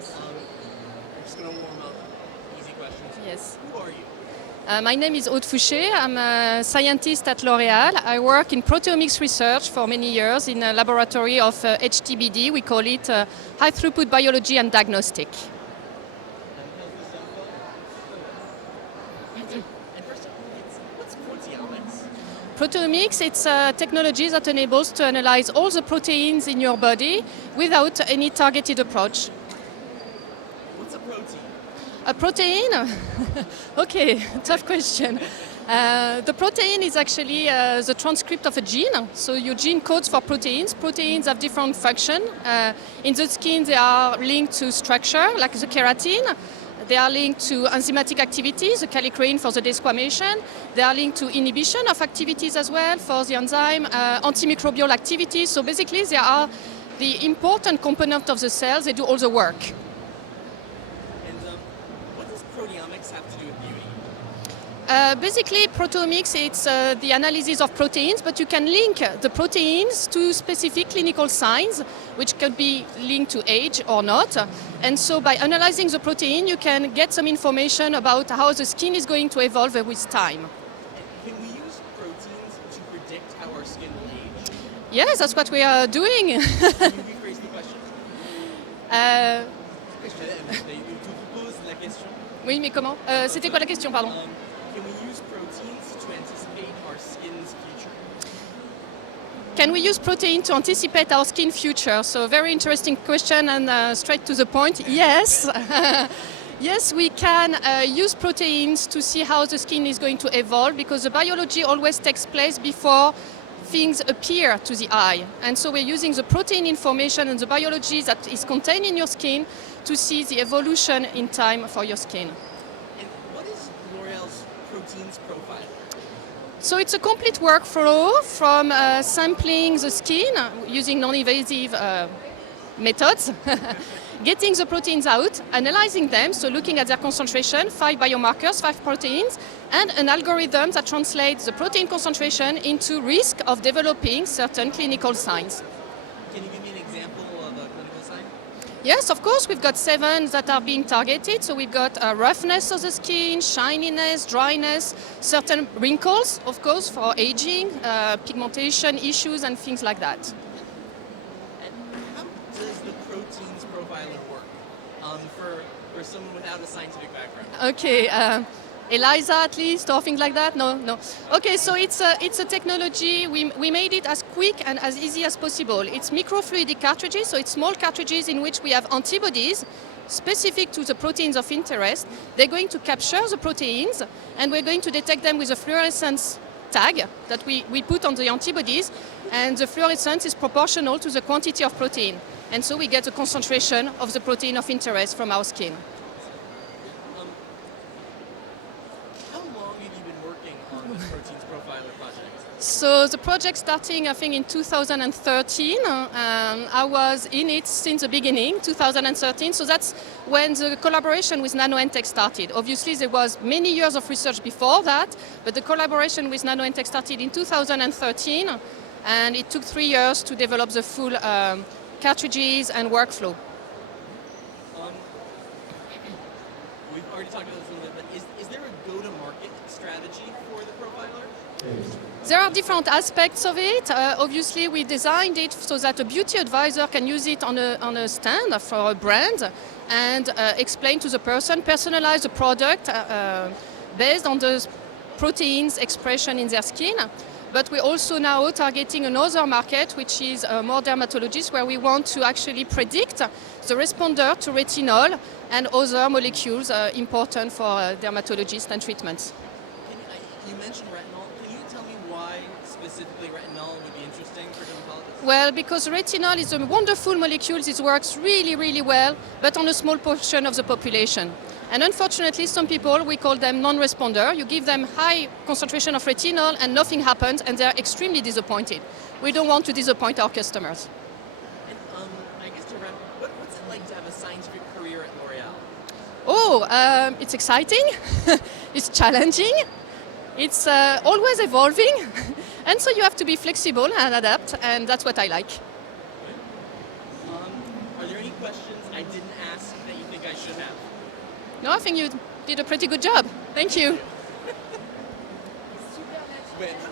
We're just going to warm up. Easy questions. Yes. Who are you? My name is Aude Fouché. I'm a scientist at L'Oréal. I work in proteomics research for many years in a laboratory of HTBD. We call it High Throughput Biology and Diagnostic. And first, what's proteomics? Proteomics, it's a technology that enables to analyze all the proteins in your body without any targeted approach. What's a protein? A protein? Okay, tough question. The protein is actually the transcript of a gene. So your gene codes for proteins. Proteins have different function. In the skin, they are linked to structure, like the keratin. They are linked to enzymatic activities, the kallikrein for the desquamation. They are linked to inhibition of activities as well for the enzyme, antimicrobial activities. So basically, they are the important component of the cells. They do all the work. What does proteomics have to do with beauty? Basically, proteomics, it's the analysis of proteins, but you can link the proteins to specific clinical signs, which can be linked to age or not. And so by analyzing the protein, you can get some information about how the skin is going to evolve with time. Can we use proteins to predict how our skin will age? Yes, that's what we are doing. Can you rephrase the question? Tu poses la question. Oui, mais comment C'était quoi la question, pardon? Can we use proteins to anticipate our skin's future? Can we use protein to anticipate our skin future? So very interesting question and straight to the point. Yes. Yes, we can use proteins to see how the skin is going to evolve because the biology always takes place before things appear to the eye. And so we're using the protein information and the biology that is contained in your skin to see the evolution in time for your skin. And what is L'Oréal's proteins profile? So it's a complete workflow from sampling the skin using non-invasive methods, getting the proteins out, analyzing them, so looking at their concentration, 5 biomarkers, 5 proteins, and an algorithm that translates the protein concentration into risk of developing certain clinical signs. Can you give me an example of a clinical sign? Yes, of course, we've got 7 that are being targeted. So we've got roughness of the skin, shininess, dryness, certain wrinkles, of course, for aging, pigmentation issues, and things like that. And how does the proteins profiler work for someone without a scientific background? Okay, ELISA at least, or things like that? No. Okay, so it's a technology, we made it as quick and as easy as possible. It's microfluidic cartridges, so it's small cartridges in which we have antibodies specific to the proteins of interest. They're going to capture the proteins, and we're going to detect them with a fluorescence tag that we put on the antibodies, and the fluorescence is proportional to the quantity of protein. And so we get the concentration of the protein of interest from our skin. How long have you been working on the proteins profiler project? So the project starting, I think, in 2013. I was in it since the beginning, 2013. So that's when the collaboration with NanoEntech started. Obviously, there was many years of research before that, but the collaboration with NanoEntech started in 2013, and it took 3 years to develop the full cartridges and workflow. We've already talked about this a little bit, but is there a go-to-market strategy for the profiler? There are different aspects of it. Obviously, we designed it so that a beauty advisor can use it on a stand for a brand and explain to the person, personalize the product based on the proteins expression in their skin. But we're also now targeting another market, which is more dermatologists, where we want to actually predict the responder to retinol and other molecules important for dermatologists and treatments. You mentioned retinol. Can you tell me why specifically retinol would be interesting for dermatologists? Well, because retinol is a wonderful molecule. It works really, really well, but on a small portion of the population. And unfortunately, some people, we call them non-responder. You give them high concentration of retinol and nothing happens, and they're extremely disappointed. We don't want to disappoint our customers. And I guess to wrap, what's it like to have a scientific career at L'Oréal? Oh, it's exciting. It's challenging. It's always evolving. And so you have to be flexible and adapt, and that's what I like. Are there any questions I didn't ask that you think I should have? No, I think you did a pretty good job. Thank you. When